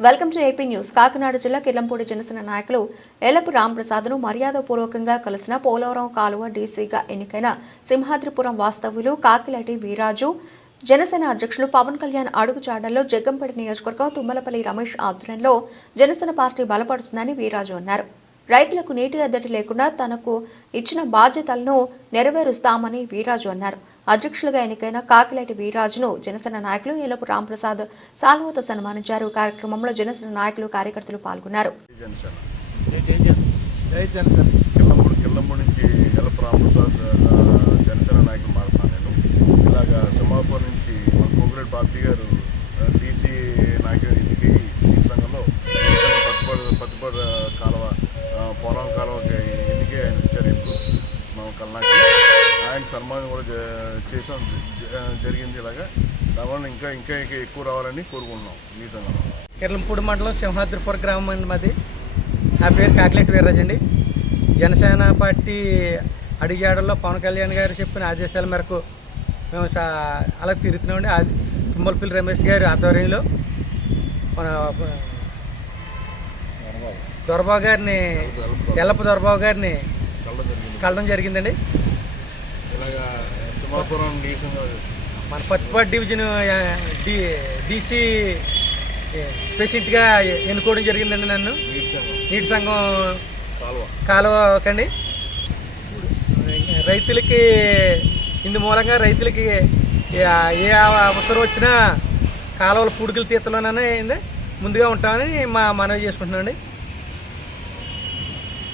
Welcome to AP news. Kakinada జిల్లా కిర్లంపూడి జనసేన నాయకులు ఎలపు రాంప్రసాద్ను మర్యాదపూర్వకంగా కలిసిన పోలవరం కాలువ డీసీగా ఎన్నికైన సింహాద్రిపురం వాస్తవ్యులు కాకిలాటి వీరాజు, జనసేన అధ్యక్షులు పవన్ కళ్యాణ్ అడుగుజాడల్లో జగ్గంపేట నియోజకవర్గం తుమ్మలపల్లి రమేష్ ఆధ్వర్యంలో జనసేన పార్టీ బలపడుతుందని వీరాజు అన్నారు. రైతులకు నీటి ఎద్దడి లేకుండా తనకు ఇచ్చిన బాధ్యతలను నెరవేరుస్తామని వీరాజు అన్నారు. అధ్యక్షులుగా ఎన్నికైన కాకిలాటి వీరాజును జనసేన నాయకులు ఎలపు రాంప్రసాద్ సాల్వతో సన్మానించారు. కార్యక్రమంలో జనసేన నాయకులు, కార్యకర్తలు పాల్గొన్నారు. జనసేన నాయకులు మాట్లాడాను. ఇలాగా సింహాపురం నుంచి మన కోగిరెడ్డి బాబీ గారు డీసీ నాయకులు ఎన్నికై ఈ సంఘంలో పత్తిపాడు కాలువ పోలవరం కాలువకి ఎన్నికై ఆయన వచ్చారు. ఇప్పుడు మనం కల్నాకి ఆయన సన్మానం కూడా చేసాం జరిగింది. ఇలాగా దానివల్ల ఇంకా ఇంకా ఎక్కువ రావాలని కోరుకుంటున్నాం. ఈ సంఘంలో కిర్లంపూడి మండలం సింహాద్రిపురం గ్రామం అండి మాది. నా పేరు కాకిలాటి వీర్రాజు అండి. జనసేన పార్టీ అడిగాడల్లో పవన్ కళ్యాణ్ గారు చెప్పిన ఆదేశాల మేరకు మేము అలా తిరుగుతున్నామండి. తుమ్మలపల్లి రమేష్ గారి ఆధ్వర్యంలో మన దొరబాబు గారిని, ఎల్లప్ప దొరబాబు గారిని కలవడం జరిగిందండి. ఇలాగా సింహాపురం మన పత్తిపాడు డివిజన్ డీసీ ప్రెసిడెంట్గా ఎన్నుకోవడం జరిగిందండి. నన్ను నీటి సంఘం కాలువకండి. రైతులకి ఇందు మూలంగా రైతులకి ఏ అవసరం వచ్చినా కాలువల పూడికలు తీతలోనే ముందుగా ఉంటామని మనవి చేసుకుంటున్నామండి.